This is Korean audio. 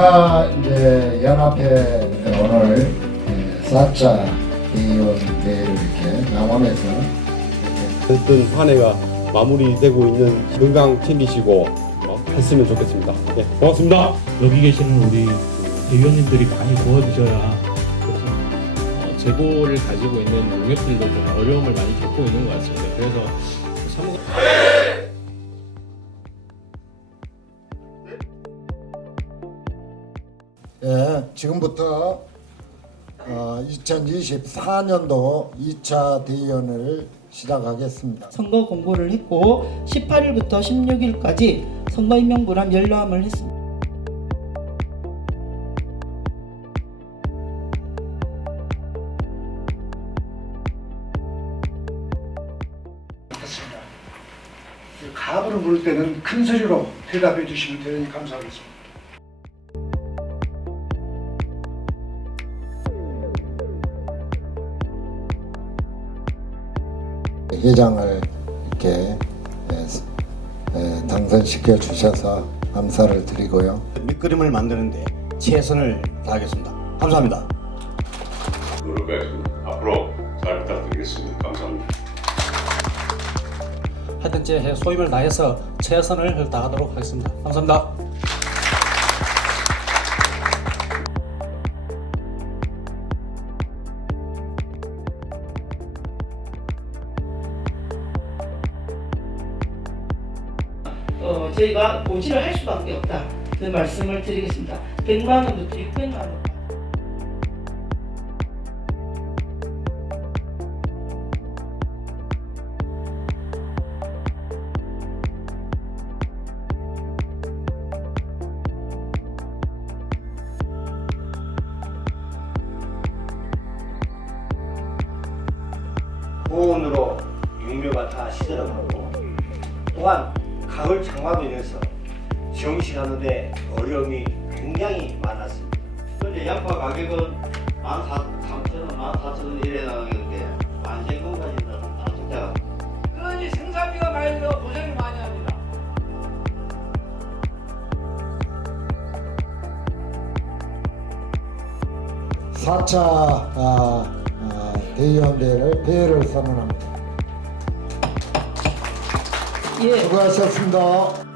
자 이제 연합회 오늘 4차 대의원 대회를 이렇게 남원에서 어떤 한 해가 마무리되고 있는 건강 챙기시고 어, 했으면 좋겠습니다. 네, 고맙습니다. 여기 계시는 우리 그 대의원님들이 많이 도와주셔야 그렇죠. 어, 재고를 가지고 있는 농협들도 좀 어려움을 많이 겪고 있는 것 같습니다. 그래서 사무 예, 지금부터 어, 2024년도 2차 대의원을 시작하겠습니다. 선거 공고를 했고 18일부터 16일까지 선거인명부랑 연로함을 했습니다. 가부를 부를 때는 큰 소리로 대답해 주시면 대단히 감사하겠습니다. 회장을 이렇게 예, 예, 당선시켜 주셔서 감사를 드리고요. 밑그림을 만드는데 최선을 다하겠습니다. 감사합니다. 노력하겠습니다. 앞으로 잘 부탁드리겠습니다. 감사합니다. 하여튼 제 소임을 다해서 최선을 다하도록 하겠습니다. 감사합니다. 어, 저희가 고지를 할 수밖에 없다. 그 말씀을 드리겠습니다. 100만 원부터 600만 원. 고온으로 육묘가 다 시들어가고 또한 가을 장마로 인해서 정시하는데 어려움이 굉장히 많았습니다. 현재 양파 가격은 14,000원, 14,000원 이래 나가는데 다 적자. 그러니 생산비가 많이 들어 고생을 많이 합니다. 사차 아, 아, 대의원 대회를 폐회를 선언합니다. 예. 수고하셨습니다.